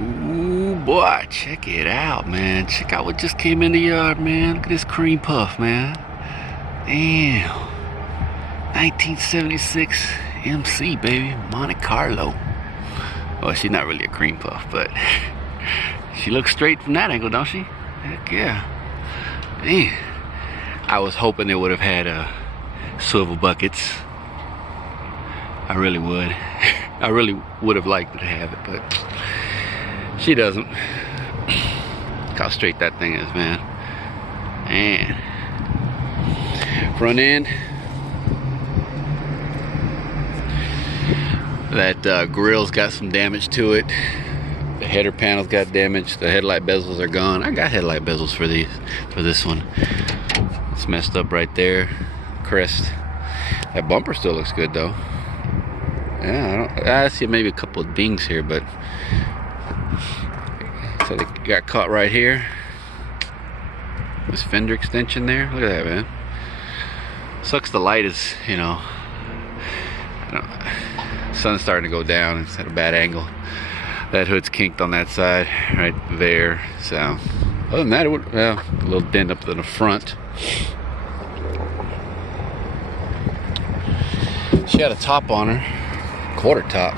Ooh, boy, check it out, man. Check out what just came in the yard, man. Look at this cream puff, man. Damn. 1976 MC, baby. Monte Carlo. Well, she's not really a cream puff, but she looks straight from that angle, don't she? Heck yeah. Man. I was hoping it would have had swivel buckets. I really would. I really would have liked to have it, but she doesn't. Look how straight that thing is, man. And front end, that grill's got some damage to it. The header panel's got damage. The headlight bezels are gone. I got headlight bezels for this one. It's messed up right there. Crest. That bumper still looks good though. Yeah, I see maybe a couple of dings here, but so they got caught right here. This fender extension there. Look at that, man. Sucks the light is, you know, sun's starting to go down. It's at a bad angle. That hood's kinked on that side right there. So other than that, it would, well, a little dent up in the front. She had a top on her, quarter top,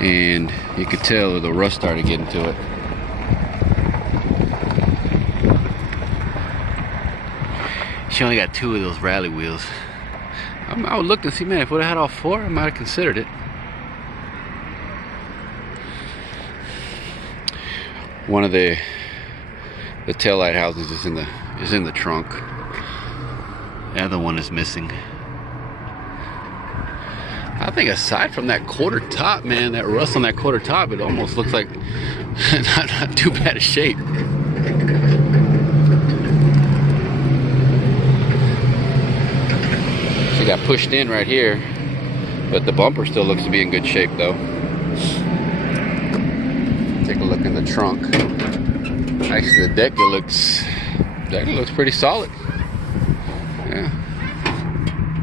and you could tell the rust started getting to it. She only got 2 of those rally wheels. I would look and see, man, if I would have had all 4, I might have considered it. One of the taillight housings is in the trunk. The other one is missing. I think aside from that quarter top, man, that rust on that quarter top, it almost looks like not too bad a shape. She got pushed in right here, but the bumper still looks to be in good shape though. Take a look in the trunk. Actually, the deck looks pretty solid. Yeah.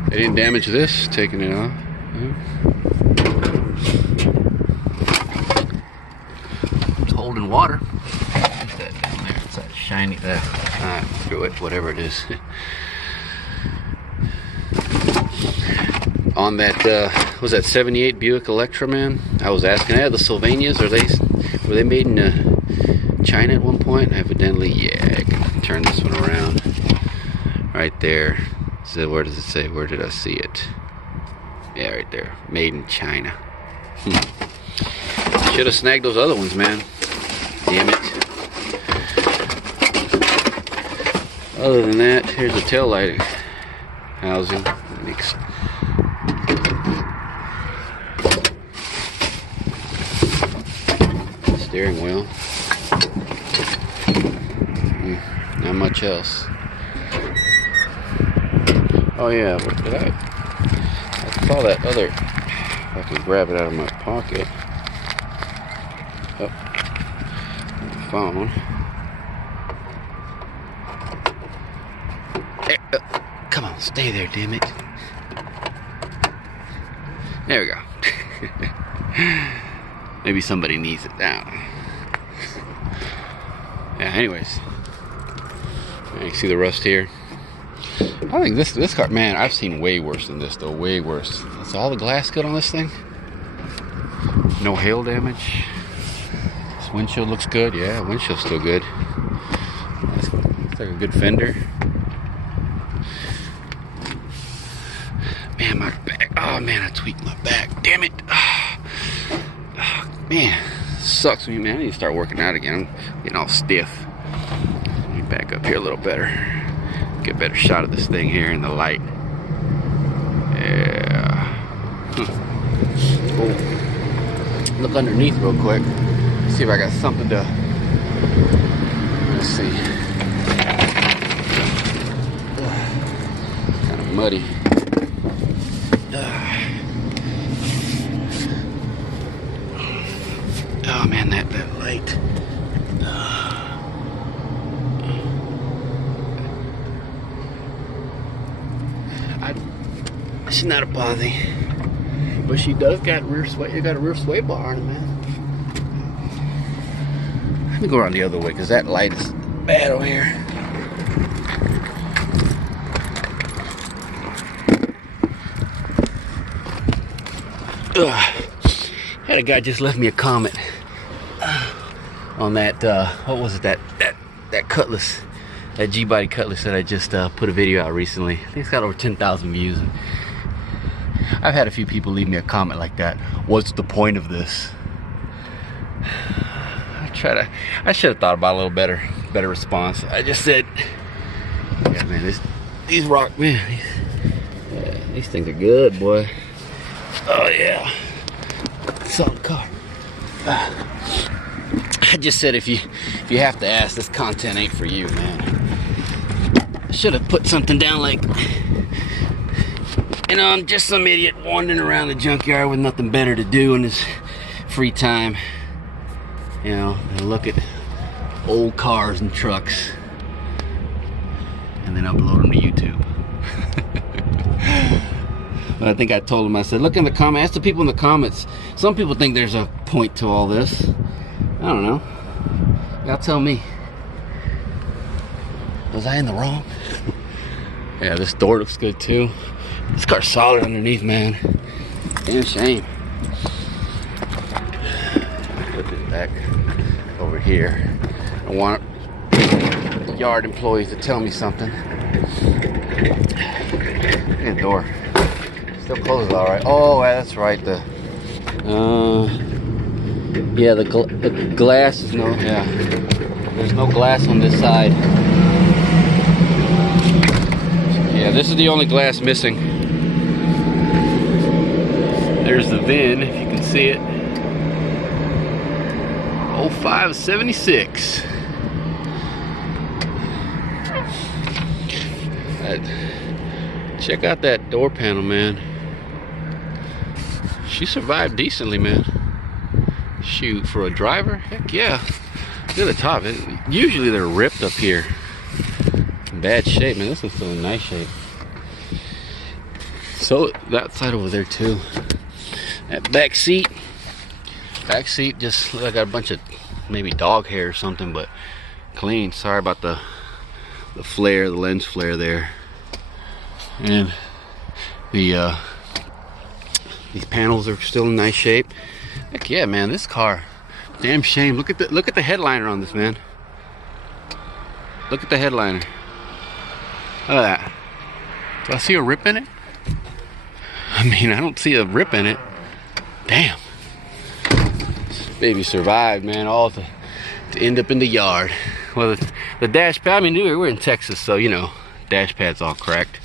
They didn't damage this, taking it off. It's holding water. What's that down there? It's that shiny, screw it, whatever it is. On that, was that 78 Buick Electra, man? I was asking, the Sylvanias, were they made in China at one point? Evidently, yeah. I can turn this one around. Right there. So where does it say? Where did I see it? Yeah, right there. Made in China. Should have snagged those other ones, man. Damn it. Other than that, here's the tail light housing. Steering wheel. Not much else. Oh yeah, what did I saw that other, if I can grab it out of my pocket. Oh, phone. Hey, come on, stay there, damn it. There we go. Maybe somebody needs it now. Yeah, anyways. You see the rust here? I think this car, man, I've seen way worse than this though, way worse. Is all the glass good on this thing? No hail damage. This windshield looks good. Yeah, windshield's still good. Looks like a good fender. Man, my back. Oh man, I tweaked my back. Damn it. Oh, man, sucks me, man. I need to start working out again. I'm getting all stiff. Let me back up here a little better. Get a better shot of this thing here in the light. Yeah. Oh. Look underneath real quick. See if I got something to. Let's see. Kind of muddy. Oh man, that light. She's not a bothy, but she does got rear sway. It got a rear sway bar on it, man. Let me go around the other way because that light is bad over here. Had a guy just left me a comment on that, what was it, that cutlass, that G-body cutlass that I just put a video out recently. I think it's got over 10,000 views. I've had a few people leave me a comment like that. What's the point of this? I should have thought about a little better response. I just said, yeah, man, these rock, man, these things are good, boy. Oh yeah, solid car. I just said if you have to ask, this content ain't for you, man. I should have put something down like, you know, I'm just some idiot wandering around the junkyard with nothing better to do in his free time. You know, and look at old cars and trucks, and then upload them to YouTube. But I think I told him, I said, look in the comments, ask the people in the comments. Some people think there's a point to all this. I don't know. Y'all tell me. Was I in the wrong? Yeah, this door looks good too. This car's solid underneath, man. Damn shame. Put this back over here. I want yard employees to tell me something. Look at the door. Still closes all right. Oh, that's right. The glass is no. Yeah, there's no glass on this side. Yeah, this is the only glass missing. There's the VIN, if you can see it. 0576. Check out that door panel, man. She survived decently, man. Shoot, for a driver, heck yeah. Look at the top. Usually they're ripped up here. In bad shape, man. This one's still in nice shape. So that side over there too. That back seat just look like I got a bunch of maybe dog hair or something, but clean. Sorry about the flare, the lens flare there. And the these panels are still in nice shape. Heck yeah, man, this car, damn shame. Look at the headliner on this, man. Look at the headliner. Look at that. Do I see a rip in it? I mean, I don't see a rip in it. Damn. This baby survived, man, all to end up in the yard. Well, the dash pad, I mean, we're in Texas, so, you know, dash pad's all cracked.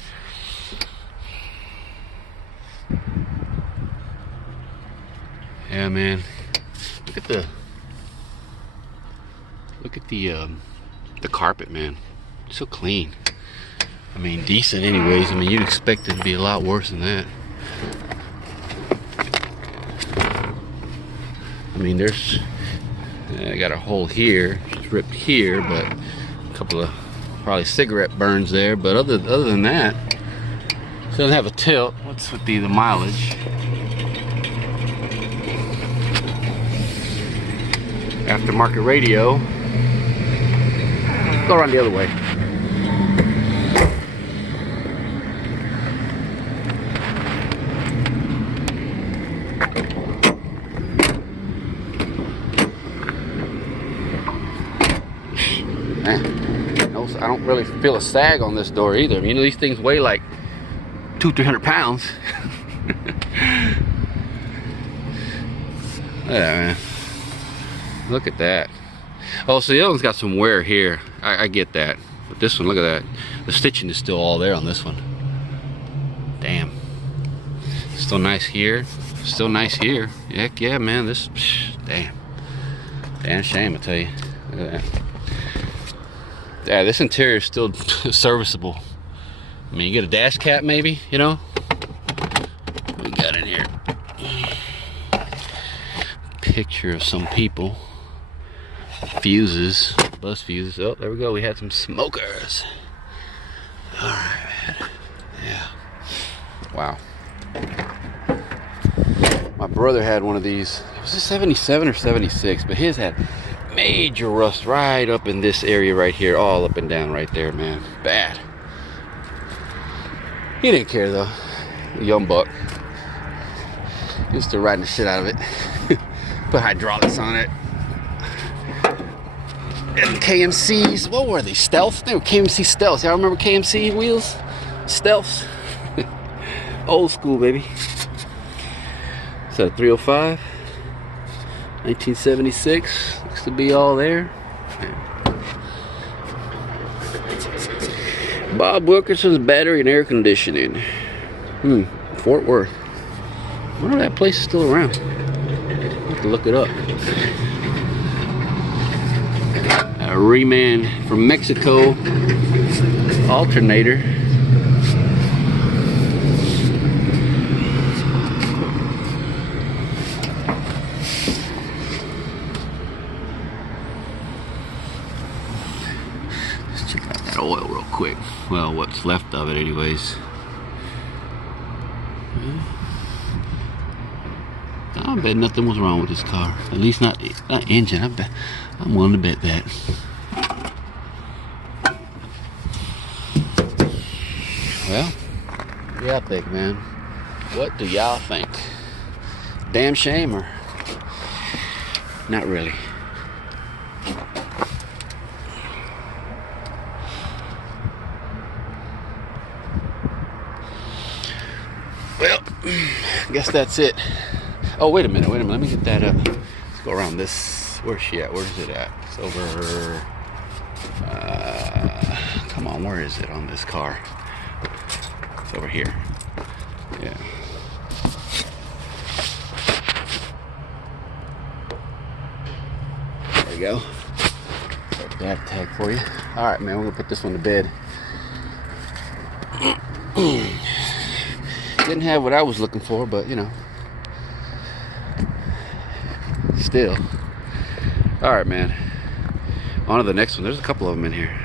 Yeah, man. Look at the carpet, man. It's so clean. I mean, decent anyways. I mean, you'd expect it to be a lot worse than that. I mean, there's I got a hole here, it's ripped here, but a couple of probably cigarette burns there. But other than that, it doesn't have a tilt. What's with the mileage? Aftermarket radio. Go around the other way. Man, I don't really feel a sag on this door either. You know, these things weigh like 200-300 pounds. Yeah, man. Look at that. Oh, so the other one's got some wear here. I get that. But this one, look at that. The stitching is still all there on this one. Damn. Still nice here. Still nice here. Heck yeah, man. This, damn. Damn shame, I tell you. Look at that. Yeah, this interior is still serviceable. I mean, you get a dash cap maybe, you know? What we got in here? Picture of some people. Fuses, bus fuses. Oh, there we go. We had some smokers. All right, man. Yeah. Wow. My brother had one of these. It was a 77 or 76, but his had Major rust right up in this area right here, all up and down right there, man. Bad. He didn't care though. Young buck. He was still riding the shit out of it. Put hydraulics on it. And KMC's, what were they? Stealth? They were KMC Stealths. Y'all remember KMC wheels? Stealths? Old school, baby. So 305. 1976. Looks to be all there. Bob Wilkerson's Battery and Air Conditioning. Fort Worth. I wonder if that place is still around. I'll have to look it up. A Reman from Mexico. Alternator. Let's check out that oil real quick. Well, what's left of it anyways. I bet nothing was wrong with this car. At least not engine. I'm willing to bet that. Well, what do y'all think, man? What do y'all think? Damn shame or not really? Well, I guess that's it. Oh, wait a minute. Let me get that up. Let's go around this. Where's she at? Where's it at? It's over. Come on, where is it on this car? It's over here. Yeah. There you go. That tag for you. All right, man. We're gonna put this one to bed. Didn't have what I was looking for, but you know. Still. Alright, man. On to the next one. There's a couple of them in here.